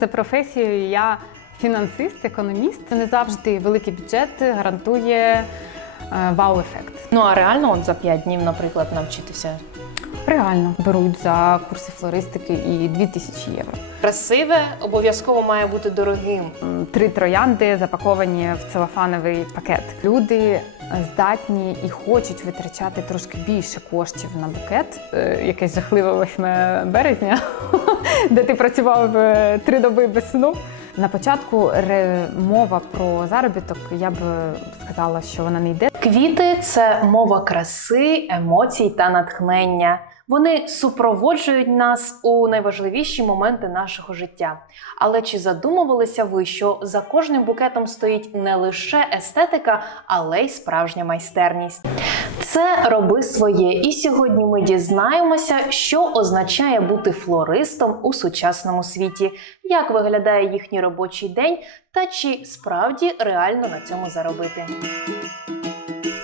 За професією я фінансист, економіст. Не завжди великий бюджет гарантує е, вау-ефект. Ну а реально, от за 5 днів, наприклад, навчитися Реально беруть за курси флористики і 2000 євро. красиве, обов'язково має бути дорогим. Три троянди запаковані в целофановий пакет. Люди здатні і хочуть витрачати трошки більше коштів на букет. Е, Якесь жахливе 8 березня, де ти працював е, три доби без сну. На початку мова про заробіток, я б сказала, що вона не йде. Квіти це мова краси, емоцій та натхнення. Вони супроводжують нас у найважливіші моменти нашого життя. Але чи задумувалися ви, що за кожним букетом стоїть не лише естетика, але й справжня майстерність? Це роби своє. І сьогодні ми дізнаємося, що означає бути флористом у сучасному світі, як виглядає їхній робочий день, та чи справді реально на цьому заробити.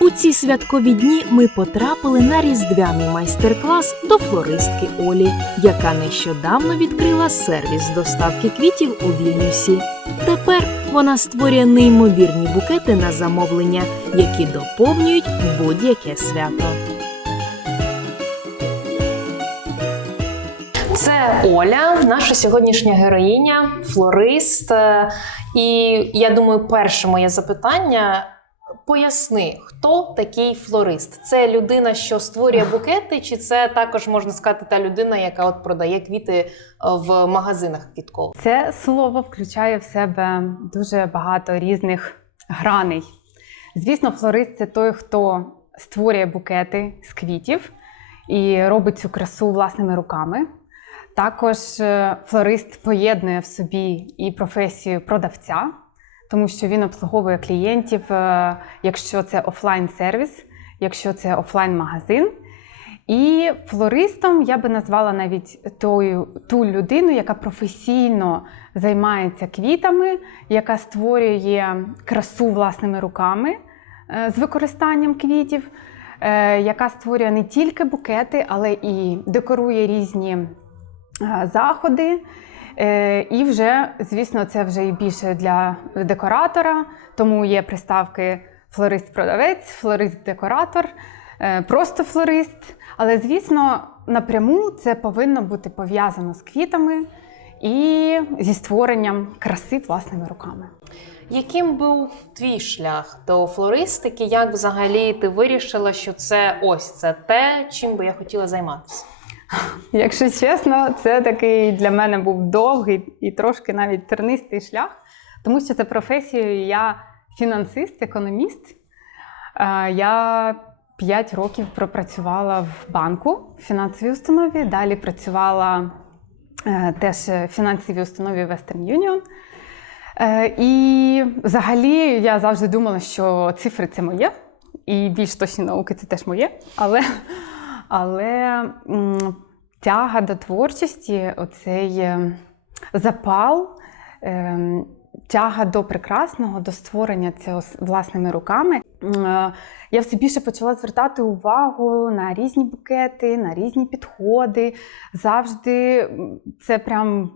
У ці святкові дні ми потрапили на різдвяний майстер-клас до флористки Олі, яка нещодавно відкрила сервіс доставки квітів у Вільнюсі. Тепер вона створює неймовірні букети на замовлення, які доповнюють будь-яке свято. Це Оля, наша сьогоднішня героїня, флорист. Е, І я думаю, перше моє запитання. Поясни, хто такий флорист? Це людина, що створює букети, чи це також можна сказати та людина, яка от продає квіти е, в магазинах квіткових? Це слово включає в себе дуже багато різних граней. Звісно, флорист це той, хто створює букети з квітів і робить цю красу власними руками. Також е, флорист поєднує в собі і професію продавця, тому що він обслуговує клієнтів, е, якщо це офлайн-сервіс, якщо це офлайн-магазин. І флористом я би назвала навіть тою, ту людину, яка професійно займається квітами, яка створює красу власними руками е, з використанням квітів, е, яка створює не тільки букети, але і декорує різні заходи. Е, І вже, звісно, це вже і більше для декоратора, тому є приставки флорист-продавець, флорист-декоратор, е, просто флорист. Але, звісно, напряму це повинно бути пов'язано з квітами і зі створенням краси власними руками. Яким був твій шлях до флористики? Як взагалі ти вирішила, що це ось це те, чим би я хотіла займатися? Якщо чесно, це такий для мене був довгий і трошки навіть тернистий шлях, тому що за професією я фінансист, економіст. Е, Я 5 років пропрацювала в банку в фінансовій установі. Далі працювала е, теж в фінансовій установі Western Union. Е, І взагалі я завжди думала, що цифри це моє, і більш точні науки це теж моє. Але, але тяга до творчості, оцей е, запал, е, тяга до прекрасного, до створення цього власними руками. Е, Я все більше почала звертати увагу на різні букети, на різні підходи. Завжди це прям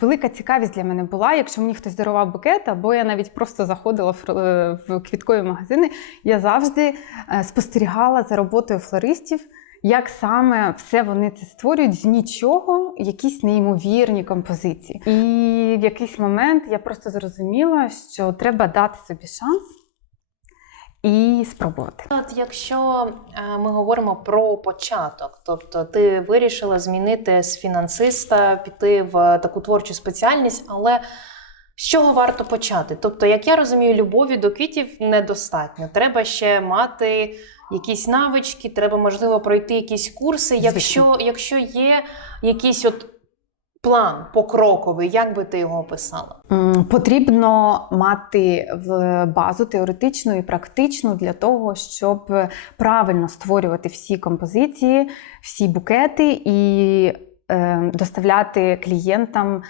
велика цікавість для мене була. Якщо мені хтось дарував букет, або я навіть просто заходила в, е, квіткові магазини, я завжди е, спостерігала за роботою флористів. Як саме все вони це створюють з нічого, якісь неймовірні композиції. І в якийсь момент я просто зрозуміла, що треба дати собі шанс і спробувати. От якщо е, ми говоримо про початок, тобто ти вирішила змінити з фінансиста, піти в таку творчу спеціальність, але з чого варто почати? Тобто, як я розумію, любові до квітів недостатньо. Треба ще мати якісь навички, треба, можливо, пройти якісь курси. Якщо, якщо є якийсь от план покроковий, як би ти його описала? Потрібно мати в базу теоретичну і практичну для того, щоб правильно створювати всі композиції, всі букети і е, доставляти клієнтам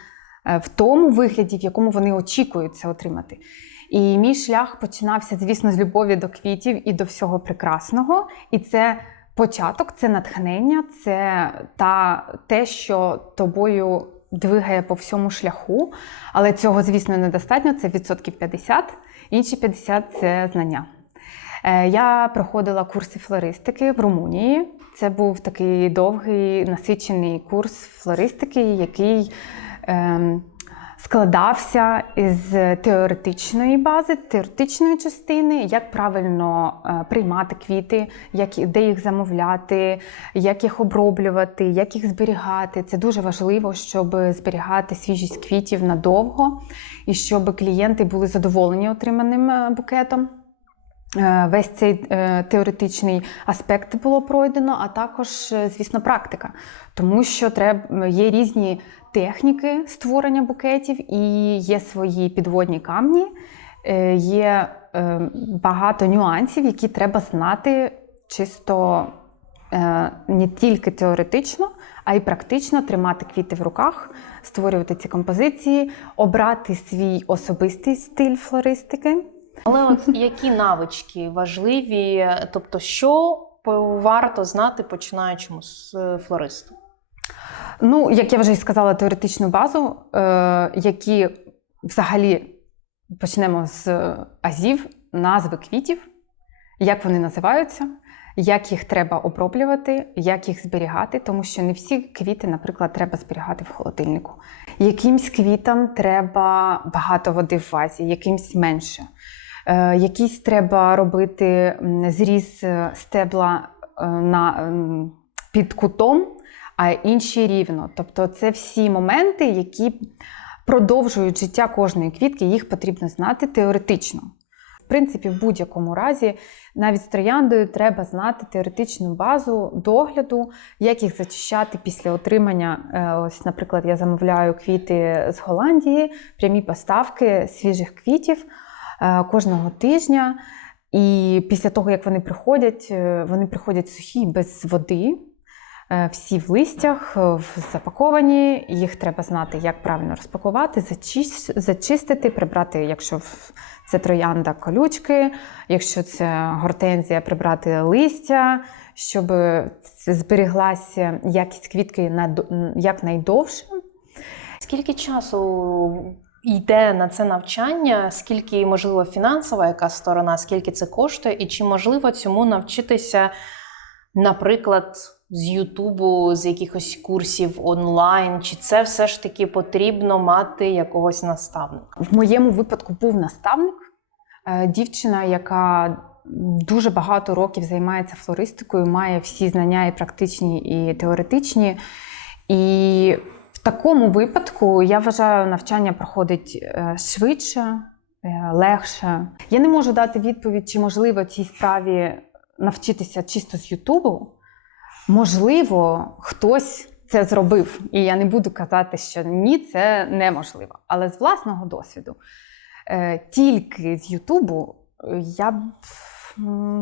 в тому вигляді, в якому вони очікують це отримати. І мій шлях починався, звісно, з любові до квітів і до всього прекрасного. І це початок, це натхнення, це та, те, що тобою двигає по всьому шляху, але цього, звісно, недостатньо. Це відсотків 50, інші 50 це знання. Е, Я проходила курси флористики в Румунії. Це був такий довгий насичений курс флористики, який складався із теоретичної бази, теоретичної частини, як правильно е, приймати квіти, як, де їх замовляти, як їх оброблювати, як їх зберігати. Це дуже важливо, щоб зберігати свіжість квітів надовго і щоб клієнти були задоволені отриманим е, букетом. Е, Весь цей теоретичний аспект було пройдено, а також, звісно, практика, тому що є різні техніки створення букетів і є свої підводні камні, е, є е, багато нюансів, які треба знати чисто е, не тільки теоретично, а й практично тримати квіти в руках, створювати ці композиції, обрати свій особистий стиль флористики. Але от які навички важливі, тобто, що варто знати починаючому з флористу? Ну, як я вже й сказала, теоретичну базу, е, які взагалі почнемо з азів, назви квітів, як вони називаються, як їх треба оброблювати, як їх зберігати, тому що не всі квіти, наприклад, треба зберігати в холодильнику. Якимсь квітам треба багато води в вазі, якимсь менше. Е, Якісь треба робити зріз е, стебла е, на, під кутом, а інші рівно. Тобто це всі моменти, які продовжують життя кожної квітки, їх потрібно знати теоретично. В принципі, в будь-якому разі, навіть з трояндою треба знати теоретичну базу догляду, як їх зачищати після отримання. Е, Ось, наприклад, я замовляю квіти з Голландії, прямі поставки свіжих квітів е, кожного тижня. І після того, як вони приходять, е, вони приходять сухі без води. Е, Всі в листях, е, в- запаковані. Їх треба знати, як правильно розпакувати, зачистити, прибрати, якщо це троянда колючки, якщо це гортензія, прибрати листя, щоб зберіглася якість квітки якнайдовше. Скільки часу йде на це навчання? Скільки можливо фінансова яка сторона, скільки це коштує, і чи можливо цьому навчитися, наприклад, з Ютубу, з якихось курсів онлайн? Чи це все ж таки потрібно мати якогось наставника? В моєму випадку був наставник, е, дівчина, яка дуже багато років займається флористикою, має всі знання і практичні, і теоретичні. І в такому випадку я вважаю, навчання проходить е, швидше, е, легше. Я не можу дати відповідь, чи можливо цій справі навчитися чисто з Ютубу. Можливо, хтось це зробив, і я не буду казати, що ні, це неможливо. Але з власного досвіду, е, тільки з Ютубу е, я б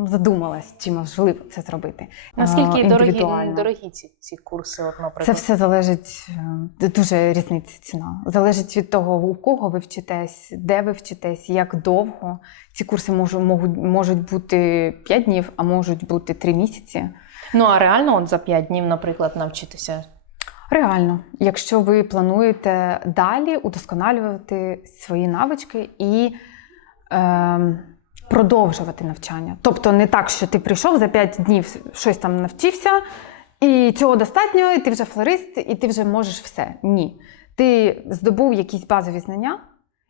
задумалась, чи можливо це зробити. Наскільки Е, дорогі, дорогі ці, ці курси, от, наприклад? Це все залежить дуже різниця ціна. Залежить від того, у кого ви вчитесь, де ви вчитесь, як довго. Ці курси можуть, можуть бути 5 днів, а можуть бути 3 місяці. Ну а реально, от за 5 днів, наприклад, навчитися. Реально, якщо ви плануєте далі удосконалювати свої навички і е, продовжувати навчання. Тобто не так, що ти прийшов за 5 днів щось там навчився, і цього достатньо, і ти вже флорист, і ти вже можеш все. Ні. Ти здобув якісь базові знання,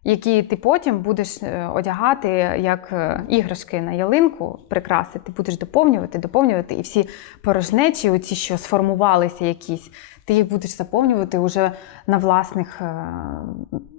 які ти потім будеш е, одягати як е, іграшки на ялинку, прикраси. Ти будеш доповнювати, доповнювати, і всі порожнечі, оці, що сформувалися якісь, ти їх будеш заповнювати вже на, власних, е,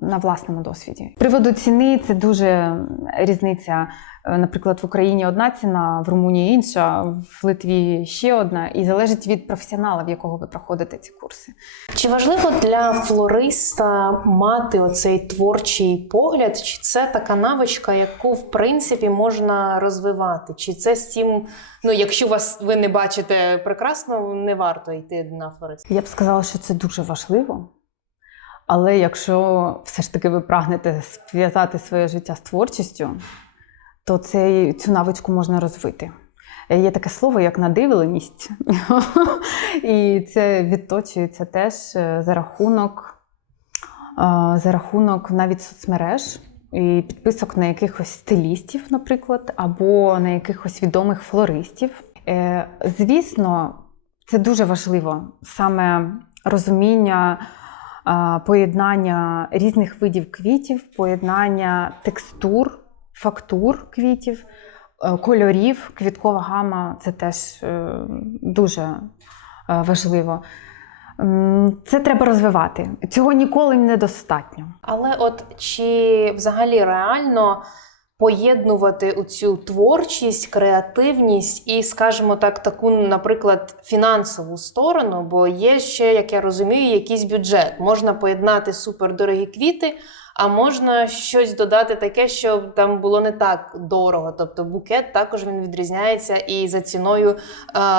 на власному досвіді. З Приводу ціни це дуже різниця. Е, Наприклад, в Україні одна ціна, в Румунії інша, в Литві ще одна, і залежить від професіонала, в якого ви проходите ці курси. Чи важливо для флориста мати оцей творчий погляд? Чи це така навичка, яку в принципі можна розвивати? Чи це з цим, ну якщо вас ви не бачите прекрасно, не варто йти на флориста? Я б сказала, що це дуже важливо. Але якщо все ж таки ви прагнете зв'язати своє життя з творчістю, то цей, цю навичку можна розвити. Е, Є таке слово, як надивленість, і це відточується теж е, за рахунок за рахунок навіть соцмереж і підписок на якихось стилістів, наприклад, або на якихось відомих флористів. Е, Звісно, це дуже важливо саме розуміння поєднання різних видів квітів, поєднання текстур, фактур квітів, е, кольорів. Квіткова гама це теж е, дуже е, важливо. Це треба розвивати. Цього ніколи недостатньо. Але от чи взагалі реально поєднувати цю творчість, креативність і, скажімо так, таку, наприклад, фінансову сторону? Бо є ще, як я розумію, якийсь бюджет. Можна поєднати супердорогі квіти, а можна щось додати таке, щоб там було не так дорого. Тобто букет також він відрізняється і за ціною е,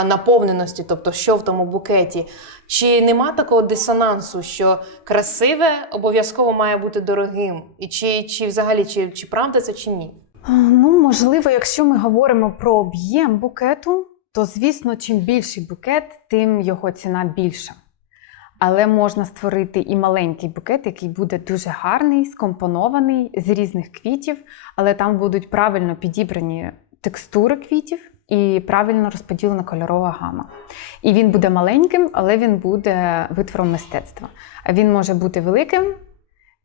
наповненості, тобто що в тому букеті. Чи нема такого дисонансу, що красиве обов'язково має бути дорогим? І чи, чи взагалі чи, чи правда це чи ні? Ну, можливо, якщо ми говоримо про об'єм букету, то звісно, чим більший букет, тим його ціна більша. Але можна створити і маленький букет, який буде дуже гарний, скомпонований з різних квітів, але там будуть правильно підібрані текстури квітів і правильно розподілена кольорова гама. І він буде маленьким, але він буде витвором мистецтва. Він може бути великим,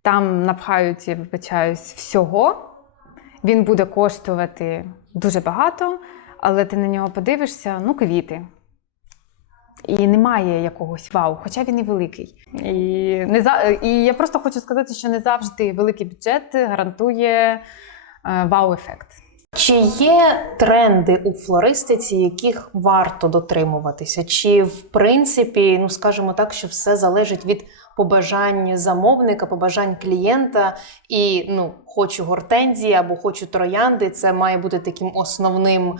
там напхають, вибачаюсь, всього. Він буде коштувати дуже багато, але ти на нього подивишся, ну, квіти. І немає якогось вау, хоча він і великий. І, не за... і я просто хочу сказати, що не завжди великий бюджет гарантує е, вау-ефект. Чи є тренди у флористиці, яких варто дотримуватися? Чи в принципі, ну скажімо так, що все залежить від побажань замовника, побажань клієнта, і ну хочу гортензії або хочу троянди, це має бути таким основним е,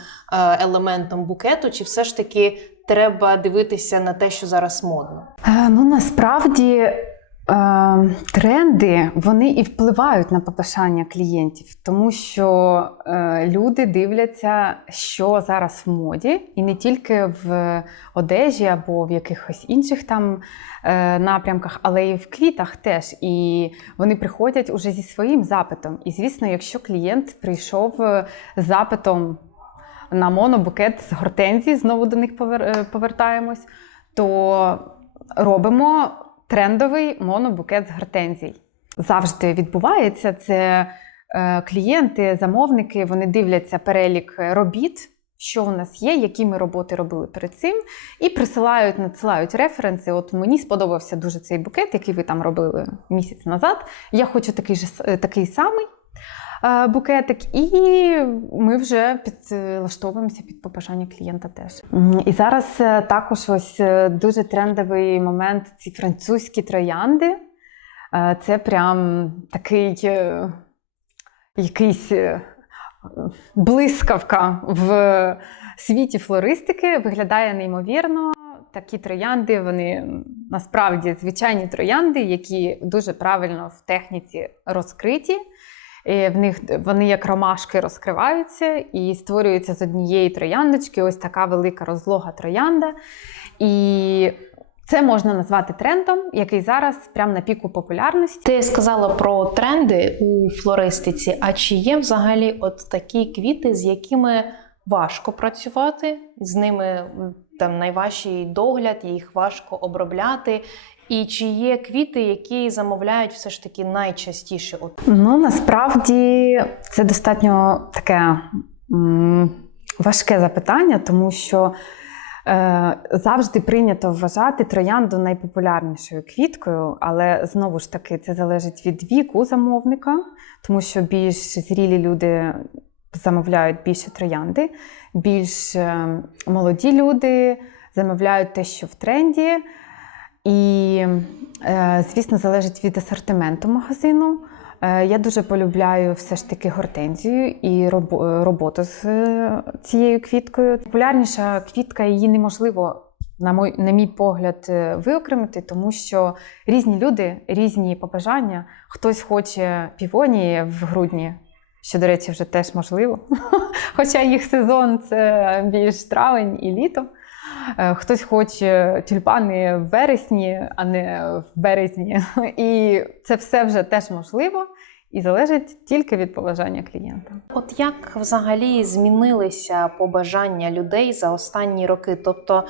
елементом букету, чи все ж таки треба дивитися на те, що зараз модно? Е, ну насправді е, тренди вони і впливають на побажання клієнтів, тому що е, люди дивляться, що зараз в моді, і не тільки в одежі або в якихось інших там напрямках, але і в квітах теж. І вони приходять уже зі своїм запитом. І звісно, якщо клієнт прийшов з запитом на монобукет з гортензії, знову до них е, повертаємось, то робимо трендовий монобукет з гортензій. Завжди відбувається це е, клієнти, замовники, вони дивляться перелік робіт, що у нас є, які ми роботи робили перед цим, і присилають, надсилають референси. От мені сподобався дуже цей букет, який ви там робили місяць назад. Я хочу такий же е, такий самий е, букетик, і ми вже підлаштовуємося під побажання клієнта теж. І зараз е, також ось е, дуже трендовий момент ці французькі троянди. Е, Це прям такий е, якийсь е, блискавка в світі флористики. Виглядає неймовірно. Такі троянди, вони насправді звичайні троянди, які дуже правильно в техніці розкриті. І в них вони як ромашки розкриваються і створюється з однієї трояндочки ось така велика розлога троянда. І це можна назвати трендом, який зараз прямо на піку популярності. Ти сказала про тренди у флористиці. А чи є взагалі от такі квіти, з якими важко працювати, з ними там найважчий догляд, їх важко обробляти? І чи є квіти, які замовляють все ж таки найчастіше? Ну насправді це достатньо таке м, важке запитання, тому що е, завжди прийнято вважати троянду найпопулярнішою квіткою, але знову ж таки це залежить від віку замовника, тому що більш зрілі люди замовляють більше троянди, більш е, молоді люди замовляють те, що в тренді. І, е, звісно, залежить від асортименту магазину. Е, Я дуже полюбляю все ж таки гортензію і роботу з цією квіткою. Популярніша квітка її неможливо, на мой, на мій погляд, виокремити, тому що різні люди, різні побажання. Хтось хоче півонії в грудні, що, до речі, вже теж можливо. Хоча їх сезон це більш травень і літо. Е, Хтось хоче тюльпани в вересні, а не в березні. І це все вже теж можливо і залежить тільки від побажання клієнта. От як взагалі змінилися побажання людей за останні роки? Тобто,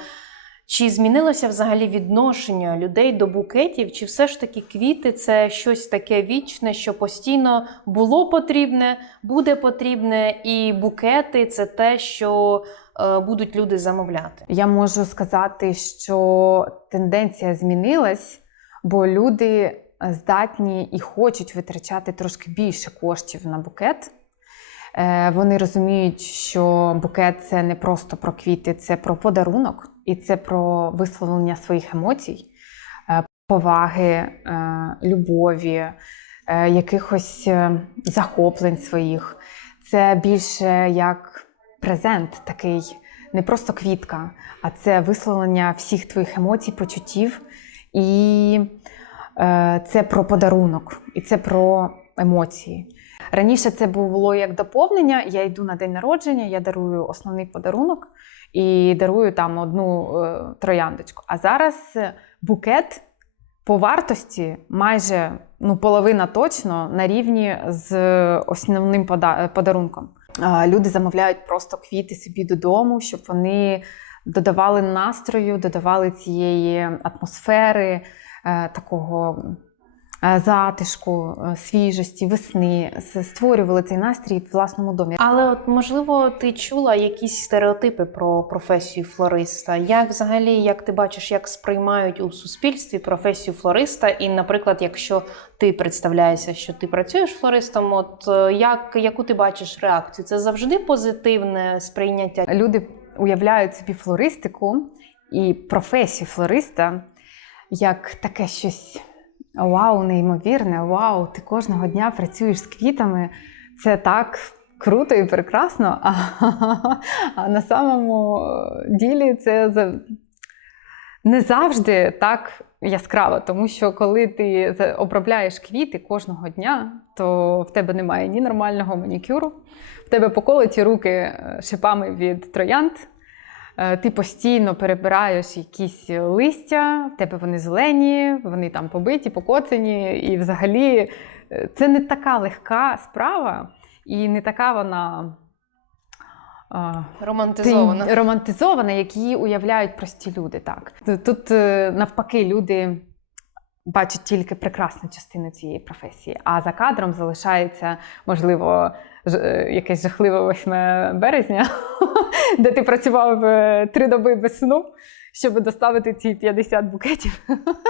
чи змінилося взагалі відношення людей до букетів, чи все ж таки квіти це щось таке вічне, що постійно було потрібне, буде потрібне, і букети це те, що е, будуть люди замовляти? Я можу сказати, що тенденція змінилась, бо люди здатні і хочуть витрачати трошки більше коштів на букет. Е, Вони розуміють, що букет це не просто про квіти, це про подарунок і це про висловлення своїх емоцій, е, поваги, е, любові, е, якихось захоплень своїх. Це більше як презент такий, не просто квітка, а це висловлення всіх твоїх емоцій, почуттів. І це про подарунок, і це про емоції. Раніше це було як доповнення. Я йду на день народження, я дарую основний подарунок і дарую там одну е, трояндочку. А зараз е, букет по вартості майже ну, половина точно на рівні з основним пода- подарунком. А, Люди замовляють просто квіти собі додому, щоб вони додавали настрою, додавали цієї атмосфери, е, такого е, затишку, е, свіжості, весни, створювали цей настрій в власному домі. Але от можливо ти чула якісь стереотипи про професію флориста. Як взагалі, як ти бачиш, як сприймають у суспільстві професію флориста? І, наприклад, якщо ти представляєшся, що ти працюєш флористом, от е, як яку ти бачиш реакцію? Це завжди позитивне сприйняття? Люди уявляють собі флористику і професію флориста як таке щось вау, неймовірне, вау, ти кожного дня працюєш з квітами. Це так круто і прекрасно. А, а на самому ділі це не завжди так яскраво, тому що коли ти обробляєш квіти кожного дня, то в тебе немає ні нормального манікюру, в тебе поколоті руки е, шипами від троянд. Е, Ти постійно перебираєш якісь листя, в тебе вони зелені, вони там побиті, покоцані. І взагалі е, це не така легка справа, і не така вона а, Романтизовано. ти- романтизована, як її уявляють прості люди. Так. Тут- е, навпаки люди бачать тільки прекрасну частину цієї професії, а за кадром залишається, можливо, якесь жахливе 8 березня, де ти працював е, три доби без сну. Щоб доставити ці 50 букетів.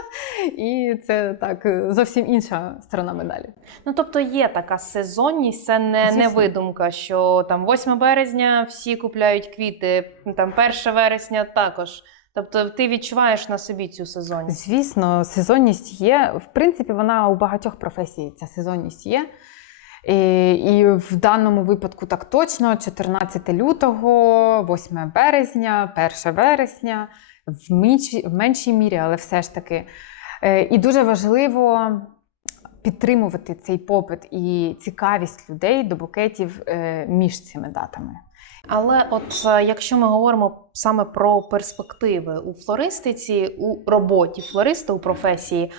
І це так е, зовсім інша сторона медалі. Ну тобто є така сезонність, це не, не видумка, що там 8 березня всі купляють квіти, там 1 вересня також. Тобто ти відчуваєш на собі цю сезонність. Звісно, сезонність є. В принципі, вона у багатьох професій ця сезонність є. І, і в даному випадку так точно: 14 лютого, 8 березня, 1 вересня, в меншій, в меншій мірі, але все ж таки. Е, І дуже важливо підтримувати цей попит і цікавість людей до букетів е, між цими датами. Але от е, якщо ми говоримо саме про перспективи у флористиці, у роботі флориста у професії,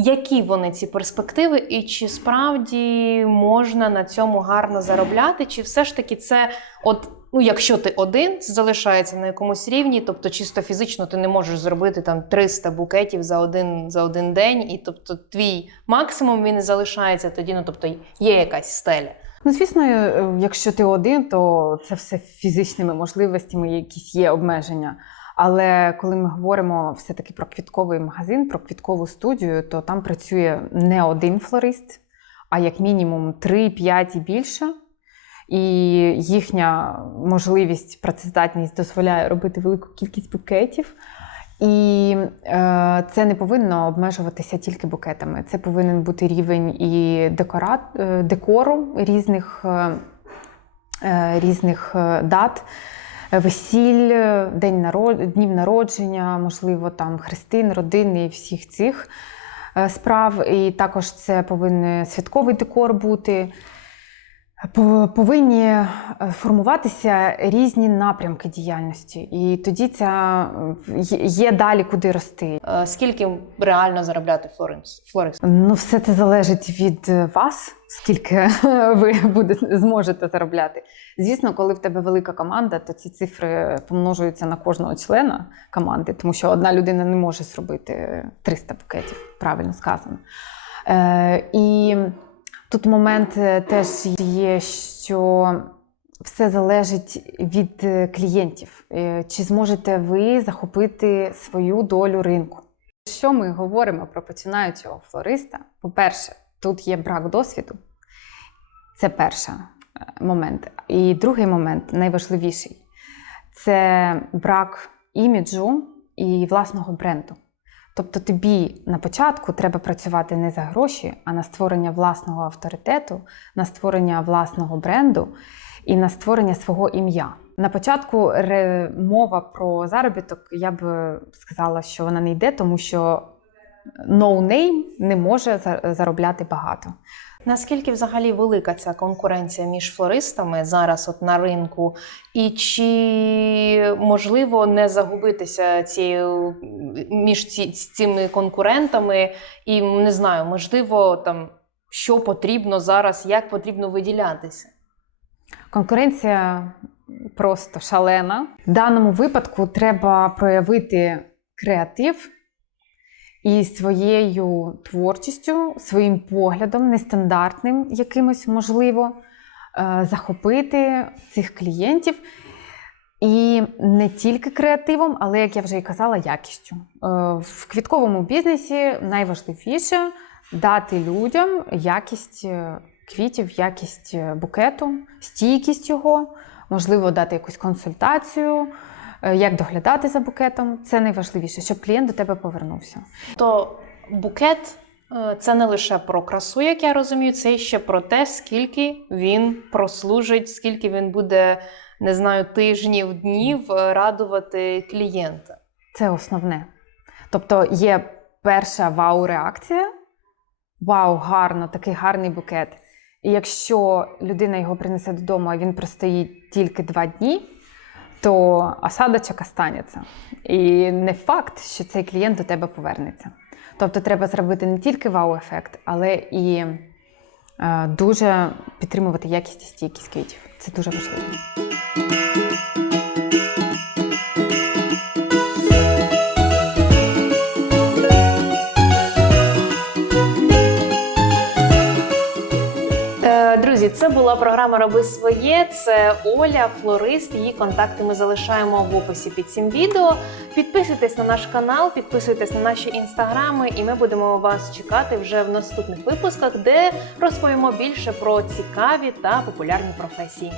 які вони ці перспективи, і чи справді можна на цьому гарно заробляти, чи все ж таки це, от ну якщо ти один, залишається на якомусь рівні, тобто чисто фізично ти не можеш зробити там 300 букетів за один, за один день, і тобто твій максимум він залишається тоді, ну тобто є якась стеля. Ну, звісно, е, якщо ти один, то це все фізичними можливостями, якісь є обмеження. Але коли ми говоримо все-таки про квітковий магазин, про квіткову студію, то там працює не один флорист, а як мінімум 3-5 і більше. І їхня можливість, працездатність дозволяє робити велику кількість букетів. І е, це не повинно обмежуватися тільки букетами. Це повинен бути рівень і декора, е, декору різних, е, е, різних е, дат, весіль, день народ, днів народження, можливо, там хрестин, родини і всіх цих е, справ. І також це повинен святковий декор бути. По- Повинні е, формуватися різні напрямки діяльності, і тоді це е, є- далі куди рости. Е, Скільки реально заробляти флорист? флорист? Ну, все це залежить від е, вас, скільки ви будете зможете заробляти. Звісно, коли в тебе велика команда, то ці цифри помножуються на кожного члена команди, тому що одна людина не може зробити 300 букетів, правильно сказано. Е, і тут момент е, теж є, що все залежить від е, клієнтів. Е, Чи зможете ви захопити свою долю ринку? Що ми говоримо про починаючого флориста? По-перше, тут є брак досвіду. Це перший момент. І другий момент, найважливіший, це брак іміджу і власного бренду. Тобто тобі на початку треба працювати не за гроші, а на створення власного авторитету, на створення власного бренду і на створення свого ім'я. На початку мова про заробіток, я б сказала, що вона не йде, тому що ноунейм не може за- заробляти багато. Наскільки взагалі велика ця конкуренція між флористами зараз от на ринку? І чи можливо не загубитися цією між ці, цими конкурентами? І не знаю, можливо, там що потрібно зараз, як потрібно виділятися? Конкуренція просто шалена. В даному випадку треба проявити креатив і своєю творчістю, своїм поглядом, нестандартним якимось можливо, е, захопити цих клієнтів. І не тільки креативом, але, як я вже і казала, якістю. Е, В квітковому бізнесі найважливіше дати людям якість е, квітів, якість букету, стійкість його, можливо, дати якусь консультацію, як доглядати за букетом. Це найважливіше, щоб клієнт до тебе повернувся. То букет е, це не лише про красу, як я розумію, це ще про те, скільки він прослужить, скільки він буде, не знаю, тижнів, днів е, радувати клієнта. Це основне. Тобто є перша вау-реакція. Вау, гарно, такий гарний букет. І якщо людина його принесе додому, а він простоїть тільки два дні, то осадочок останеться. І не факт, що цей клієнт до тебе повернеться. Тобто треба зробити не тільки вау-ефект, але і е, дуже підтримувати якість і стійкість квітів. Це дуже важливо. Це була програма Роби своє. Це Оля, флорист. Її контакти ми залишаємо в описі під цим відео. Підписуйтесь на наш канал, підписуйтесь на наші інстаграми, і ми будемо вас чекати вже в наступних випусках, де розповімо більше про цікаві та популярні професії.